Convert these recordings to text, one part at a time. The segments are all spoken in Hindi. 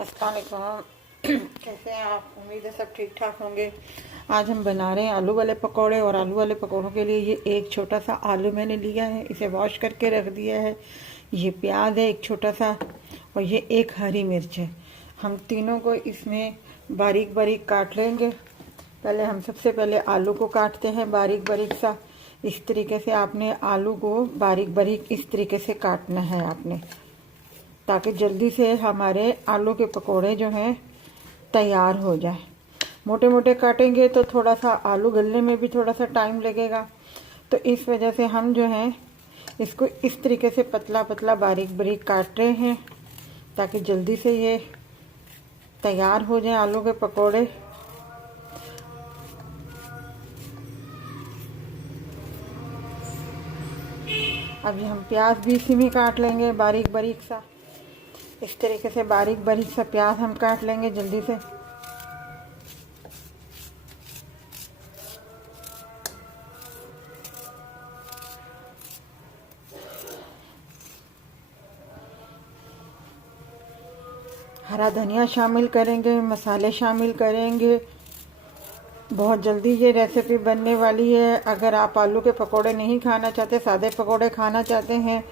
अस्सलाम वालेकुम। कैसे हैं आप? उम्मीद है सब ठीक ठाक होंगे। आज हम बना रहे हैं आलू वाले पकौड़े। और आलू वाले पकौड़ों के लिए ये एक छोटा सा आलू मैंने लिया है, इसे वॉश करके रख दिया है। ये प्याज है एक छोटा सा, और ये एक हरी मिर्च है। हम तीनों को इसमें बारीक बारीक काट लेंगे। पहले हम सबसे पहले आलू को काटते हैं बारीक बारीक सा। इस तरीके से आपने आलू को बारीक बारीक इस तरीके से काटना है आपने, ताकि जल्दी से हमारे आलू के पकोड़े जो हैं तैयार हो जाए। मोटे मोटे काटेंगे तो थोड़ा सा आलू गलने में भी थोड़ा सा टाइम लगेगा, तो इस वजह से हम जो हैं इसको इस तरीके से पतला पतला बारीक बारीक काट रहे हैं, ताकि जल्दी से ये तैयार हो जाए आलू के पकोड़े। अभी हम प्याज भी इसी में काट लेंगे बारीक बारीक सा। इस तरीके से बारीक बारीक सा प्याज हम काट लेंगे जल्दी से। हरा धनिया शामिल करेंगे, मसाले शामिल करेंगे। बहुत जल्दी ये रेसिपी बनने वाली है। अगर आप आलू के पकोड़े नहीं खाना चाहते, सादे पकोड़े खाना चाहते हैं,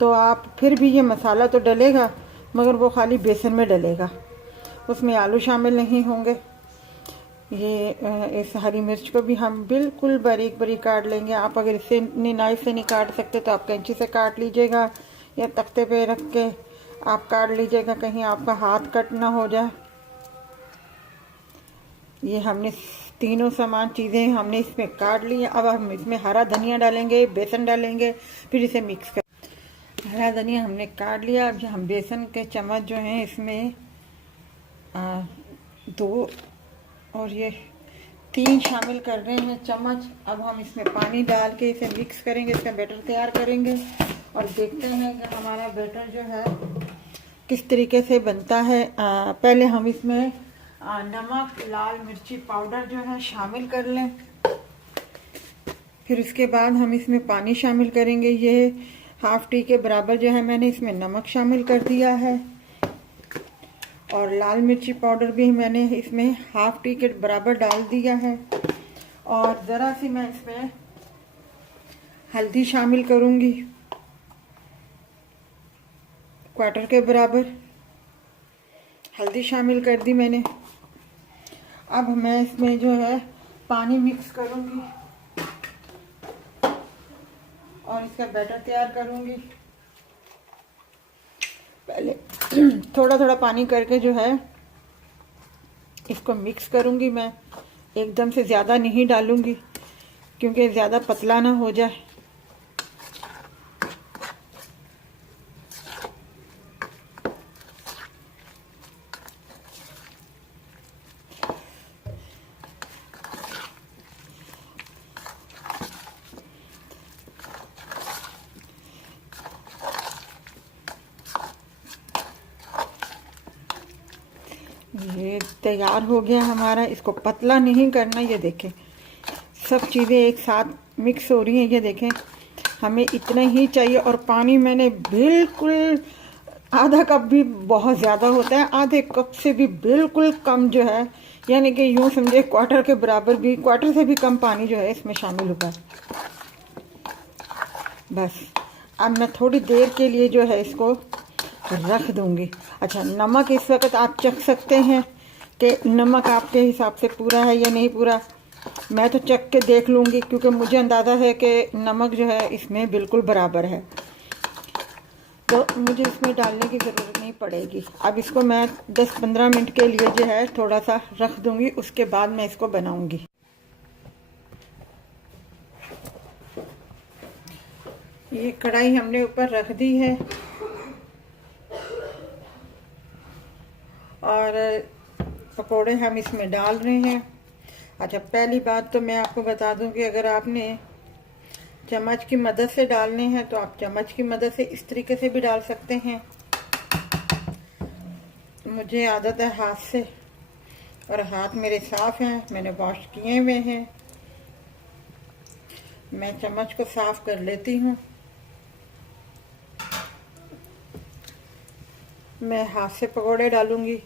तो आप फिर भी ये मसाला तो डलेगा, मगर वो खाली बेसन में डलेगा, उसमें आलू शामिल नहीं होंगे। ये इस हरी मिर्च को भी हम बिल्कुल बारीक बारीक काट लेंगे। आप अगर इससे नाइफ से नहीं काट सकते तो आप कैंची से काट लीजिएगा, या तख्ते पे रख के आप काट लीजिएगा, कहीं आपका हाथ कट ना हो जाए। ये हमने तीनों सामान चीज़ें हमने इसमें काट ली। अब हम इसमें हरा धनिया डालेंगे, बेसन डालेंगे, फिर इसे मिक्स कर। हरा धनिया हमने काट लिया। अब हम बेसन के चम्मच जो हैं इसमें 2 और ये 3 शामिल कर रहे हैं चम्मच। अब हम इसमें पानी डाल के इसे मिक्स करेंगे, इसका बैटर तैयार करेंगे, और देखते हैं कि हमारा बैटर जो है किस तरीके से बनता है। पहले हम इसमें नमक, लाल मिर्ची पाउडर जो है शामिल कर लें। फिर उसके बाद हम इसमें पानी शामिल करेंगे। ये हाफ टी के बराबर जो है मैंने इसमें नमक शामिल कर दिया है, और लाल मिर्ची पाउडर भी मैंने इसमें हाफ टी के बराबर डाल दिया है। और ज़रा सी मैं इसमें हल्दी शामिल करूँगी, 1/4 के बराबर हल्दी शामिल कर दी मैंने। अब मैं इसमें जो है पानी मिक्स करूँगी और इसका बैटर तैयार करूँगी। पहले थोड़ा थोड़ा पानी करके जो है इसको मिक्स करूँगी मैं, एकदम से ज़्यादा नहीं डालूँगी क्योंकि ज़्यादा पतला ना हो जाए। ये तैयार हो गया हमारा। इसको पतला नहीं करना। ये देखें सब चीज़ें एक साथ मिक्स हो रही हैं। ये देखें हमें इतना ही चाहिए, और पानी मैंने बिल्कुल आधा कप भी बहुत ज़्यादा होता है, आधे कप से भी बिल्कुल कम जो है, यानी कि यूँ समझे 1/4 के बराबर भी, 1/4 से भी कम पानी जो है इसमें शामिल हुआ है। बस अब मैं थोड़ी देर के लिए जो है इसको रख दूंगी। अच्छा, नमक इस वक्त आप चख सकते हैं कि नमक आपके हिसाब से पूरा है या नहीं पूरा। मैं तो चख के देख लूँगी, क्योंकि मुझे अंदाज़ा है कि नमक जो है इसमें बिल्कुल बराबर है, तो मुझे इसमें डालने की ज़रूरत नहीं पड़ेगी। अब इसको मैं 10-15 मिनट के लिए जो है थोड़ा सा रख दूँगी, उसके बाद मैं इसको बनाऊँगी। ये कढ़ाई हमने ऊपर रख दी है, और पकोड़े हम इसमें डाल रहे हैं। अच्छा, पहली बात तो मैं आपको बता दूं कि अगर आपने चम्मच की मदद से डालने हैं तो आप चम्मच की मदद से इस तरीके से भी डाल सकते हैं। मुझे आदत है हाथ से, और हाथ मेरे साफ़ हैं, मैंने वॉश किए हुए हैं। मैं चम्मच को साफ़ कर लेती हूँ। मैं हाथ से पकोड़े डालूंगी।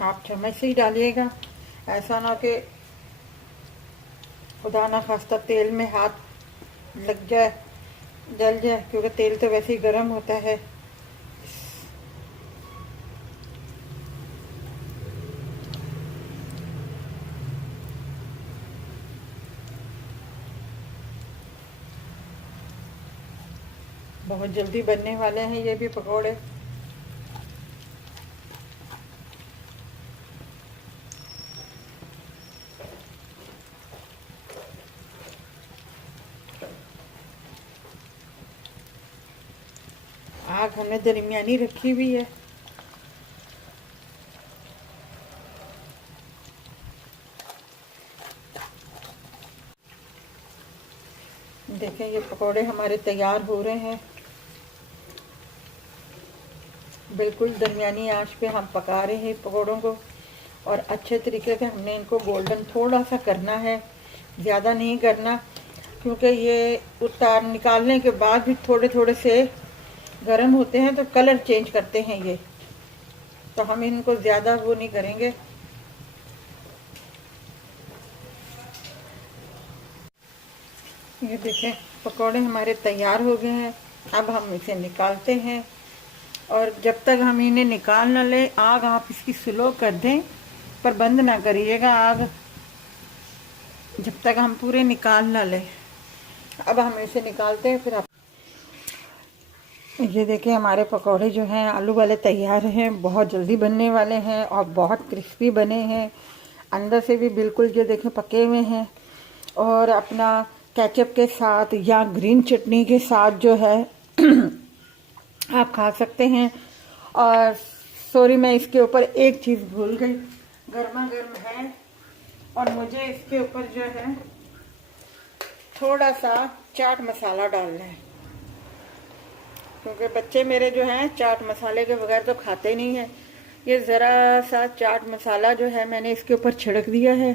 आप चम्मच से ही डालिएगा, ऐसा ना कि खुदा ना खास्ता तेल में हाथ लग जाए, जल जाए, क्योंकि तेल तो वैसे ही गर्म होता है। बहुत जल्दी बनने वाले हैं ये भी पकोड़े। आग हमने दरमियानी रखी हुई है। देखें ये पकोड़े हमारे तैयार हो रहे हैं। बिल्कुल दरमियानी आंच पे हम पका रहे हैं पकोड़ों को, और अच्छे तरीके से हमने इनको गोल्डन थोड़ा सा करना है, ज़्यादा नहीं करना, क्योंकि ये उतार निकालने के बाद भी थोड़े थोड़े से गर्म होते हैं तो कलर चेंज करते हैं ये, तो हम इनको ज़्यादा वो नहीं करेंगे। ये देखें पकोड़े हमारे तैयार हो गए हैं। अब हम इसे निकालते हैं, और जब तक हम इन्हें निकाल ना लें, आग आप इसकी स्लो कर दें, पर बंद ना करिएगा आग, जब तक हम पूरे निकाल ना लें। अब हम इसे निकालते हैं, फिर आप ये देखिए हमारे पकोड़े जो हैं आलू वाले तैयार हैं। बहुत जल्दी बनने वाले हैं और बहुत क्रिस्पी बने हैं, अंदर से भी बिल्कुल ये देखें पके हुए हैं। और अपना केचप के साथ या ग्रीन चटनी के साथ जो है आप खा सकते हैं। और सॉरी, मैं इसके ऊपर एक चीज़ भूल गई, गर्मा गर्म है और मुझे इसके ऊपर जो है थोड़ा सा चाट मसाला डालना है, क्योंकि बच्चे मेरे जो हैं चाट मसाले के बगैर तो खाते नहीं हैं। ये ज़रा सा चाट मसाला जो है मैंने इसके ऊपर छिड़क दिया है।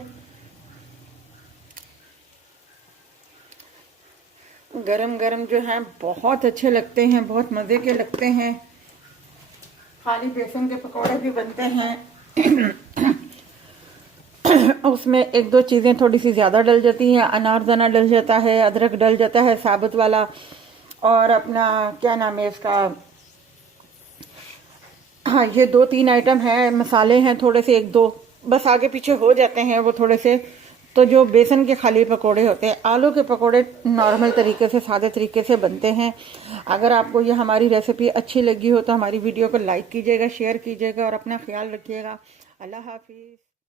गरम गरम जो हैं बहुत अच्छे लगते हैं, बहुत मज़े के लगते हैं। खाली बेसन के पकौड़े भी बनते हैं उसमें एक दो चीज़ें थोड़ी सी ज़्यादा डल जाती हैं, अनारदाना डल जाता है, अदरक डल जाता है साबुत वाला, और अपना क्या नाम है इसका, हाँ ये 2-3 आइटम है, मसाले हैं थोड़े से, एक दो बस आगे पीछे हो जाते हैं वो थोड़े से। तो जो बेसन के खाली पकोड़े होते हैं, आलू के पकोड़े नॉर्मल तरीके से सादे तरीके से बनते हैं। अगर आपको ये हमारी रेसिपी अच्छी लगी हो तो हमारी वीडियो को लाइक कीजिएगा, शेयर कीजिएगा और अपना ख्याल रखिएगा। अल्लाह हाफिज़।